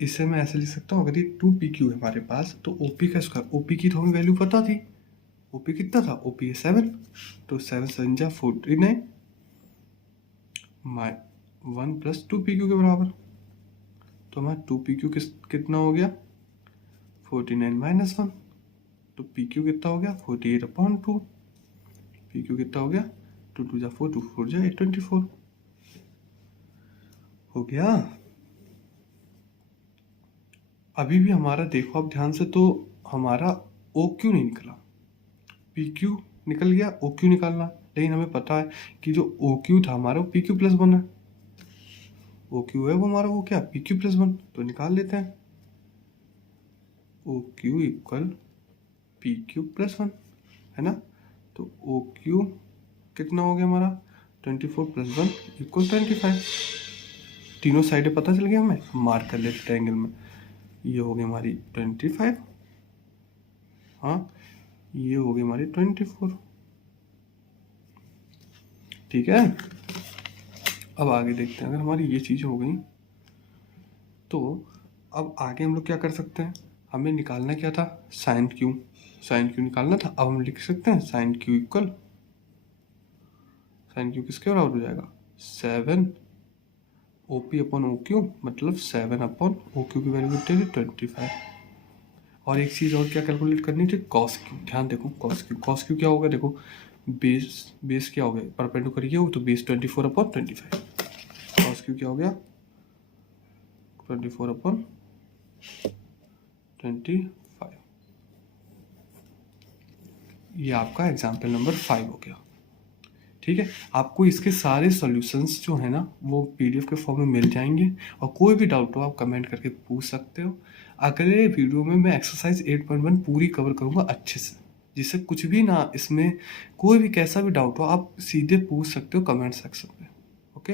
इससे मैं ऐसे लिख सकता हूँ, अगर ये 2 पी क्यू है हमारे पास तो ओ पी का स्क्वायर, ओ पी की तो हमें वैल्यू पता थी, ओ पी कितना था, ओ पी 7, तो 7 7 जा 49 1 प्लस 2 पी क्यू के बराबर, तो हमारा 2 पी क्यू कितना हो गया 49 माइनस 1, तो पी क्यू कितना हो गया 48/2, पी क्यू कितना हो गया 2 2 जा 4 2 4 जा 24 हो गया। अभी भी हमारा देखो आप ध्यान से, तो हमारा ओ क्यू नहीं निकला, पी क्यू निकल गया, ओ क्यू निकालना, लेकिन हमें पता है कि जो ओ क्यू था हमारा वो पी क्यू प्लस 1 है, ओ क्यू है वो हमारा वो क्या पी क्यू प्लस 1, तो निकाल लेते हैं O Q equal P Q plus 1, है ना। तो ओ क्यू कितना हो गया हमारा 24 प्लस 1 इक्वल 25, तीनों साइडें पता चल गया हमें, मार्क कर लेते ट्रायंगल में, ये हो गई हमारी 25, हाँ ये हो गई हमारी 24, ठीक है। अब आगे देखते हैं, अगर हमारी ये चीज़ हो गई तो अब आगे हम लोग क्या कर सकते हैं, हमें निकालना क्या था साइन क्यू निकालना था। अब हम लिख सकते हैं sine Q equal, sine Q किसके बराबर हो जाएगा 7 O P upon O Q, मतलब 7 अपॉन ओ क्यू की वैल्यू कितनी थी 25। और एक चीज़ और क्या कैलकुलेट करनी थी कॉस क्यू, ध्यान देखो कॉस क्यू क्या होगा, देखो बेस क्या हो गया परपेंडिकुलर ये हो तो बेस 24 अपॉन 25, कॉस क्यू क्या हो गया 24 अपॉन 25। ये आपका एग्जाम्पल नंबर 5 हो गया, ठीक है। आपको इसके सारे सॉल्यूशंस जो है ना वो पीडीएफ के फॉर्म में मिल जाएंगे, और कोई भी डाउट हो आप कमेंट करके पूछ सकते हो। अगले वीडियो में मैं एक्सरसाइज 8.1 पूरी कवर करूँगा अच्छे से, जिससे कुछ भी ना इसमें कोई भी कैसा भी डाउट हो आप सीधे पूछ सकते हो कमेंट सेक्शन में, ओके।